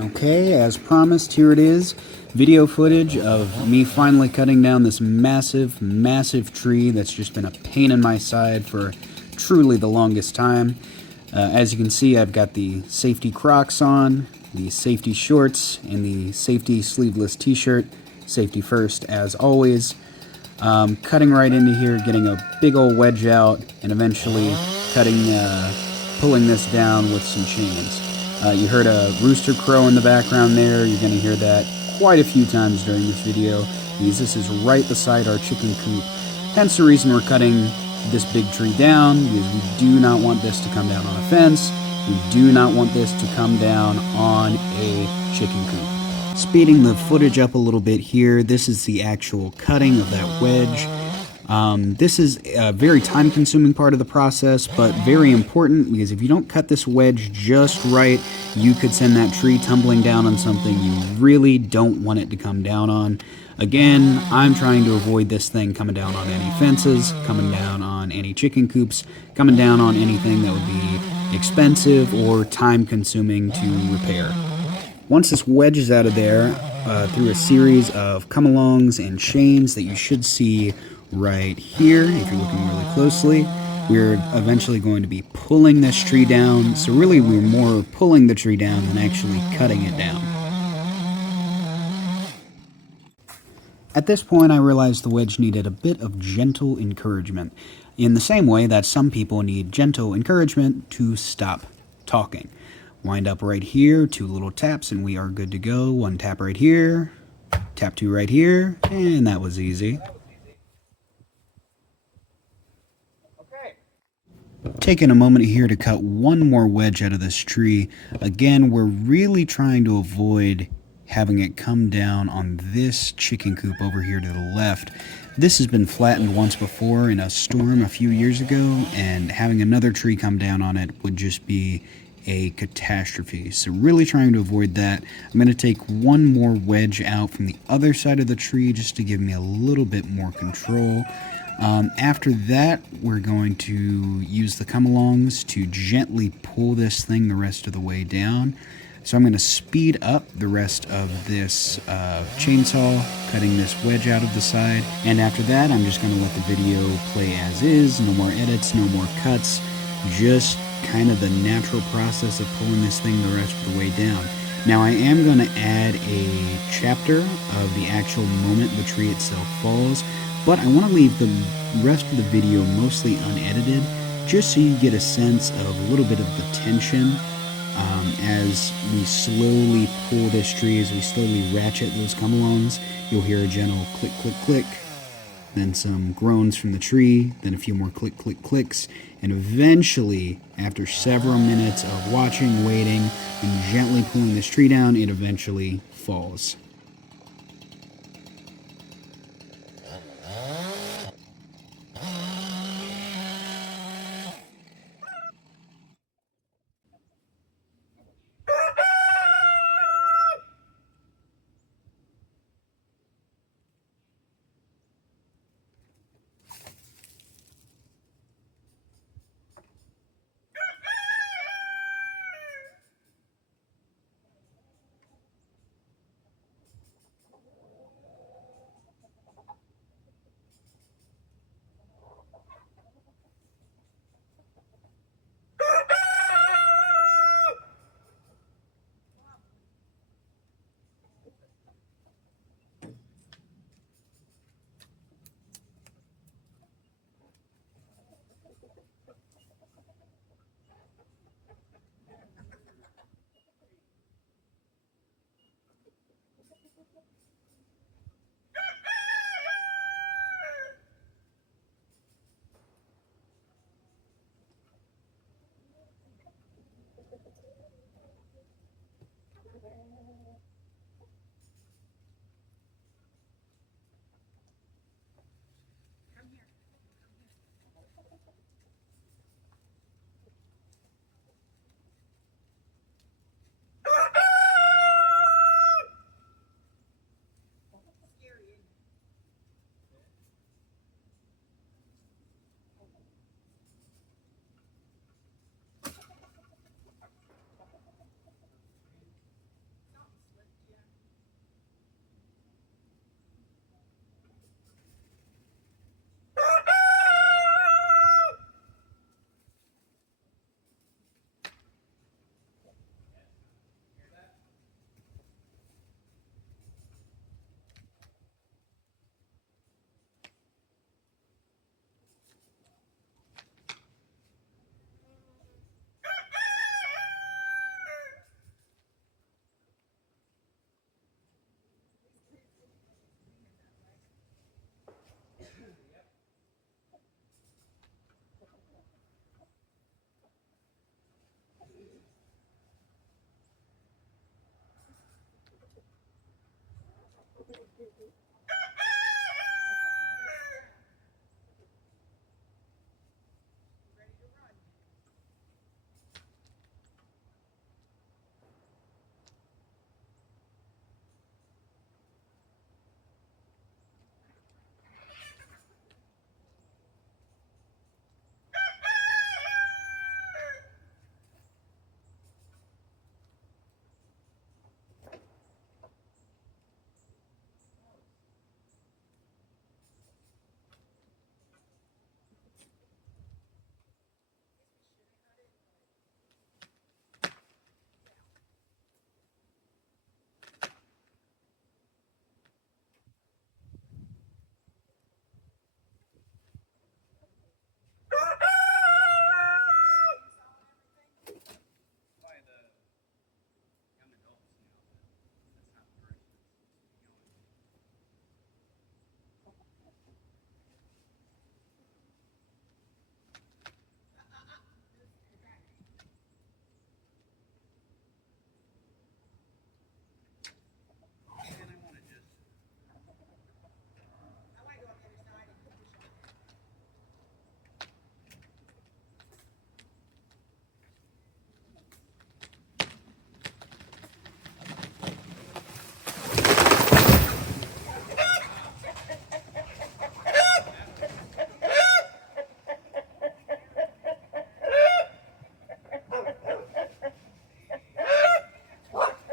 Okay, as promised, here it is. Video footage of me finally cutting down this massive, massive tree that's just been a pain in my side for truly the longest time. As you can see, I've got the safety Crocs on, the safety shorts, and the safety sleeveless t-shirt. Safety first, as always. Cutting right into here, getting a big old wedge out, and eventually pulling this down with some chains. You heard a rooster crow in the background there. You're going to hear that quite a few times during this video, because this is right beside our chicken coop. Hence the reason we're cutting this big tree down, because we do not want this to come down on a fence. We do not want this to come down on a chicken coop. Speeding the footage up a little bit here, this is the actual cutting of that wedge. This is a very time-consuming part of the process, but very important, because if you don't cut this wedge just right, you could send that tree tumbling down on something you really don't want it to come down on. Again, I'm trying to avoid this thing coming down on any fences, coming down on any chicken coops, coming down on anything that would be expensive or time-consuming to repair. Once this wedge is out of there, through a series of come-alongs and chains that you should see right here, if you're looking really closely, we're eventually going to be pulling this tree down. So really, we're more pulling the tree down than actually cutting it down. At this point, I realized the wedge needed a bit of gentle encouragement, in the same way that some people need gentle encouragement to stop talking. Wind up right here, 2 little taps, and we are good to go. 1 tap right here, tap 2 right here, and that was easy. Taking a moment here to cut one more wedge out of this tree. Again, we're really trying to avoid having it come down on this chicken coop over here to the left. This has been flattened once before in a storm a few years ago, and having another tree come down on it would just be a catastrophe. So really trying to avoid that. I'm going to take one more wedge out from the other side of the tree just to give me a little bit more control. After that, we're going to use the come-alongs to gently pull this thing the rest of the way down. So I'm going to speed up the rest of this chainsaw, cutting this wedge out of the side. And after that, I'm just going to let the video play as is. No more edits, no more cuts. Just kind of the natural process of pulling this thing the rest of the way down. Now I am going to add a chapter of the actual moment the tree itself falls, but I want to leave the rest of the video mostly unedited, just so you get a sense of a little bit of the tension as we slowly pull this tree, as we slowly ratchet those come-alongs. You'll hear a gentle click, click, click, then some groans from the tree, then a few more click, click, clicks, and eventually, after several minutes of watching, waiting, and gently pulling this tree down, it eventually falls.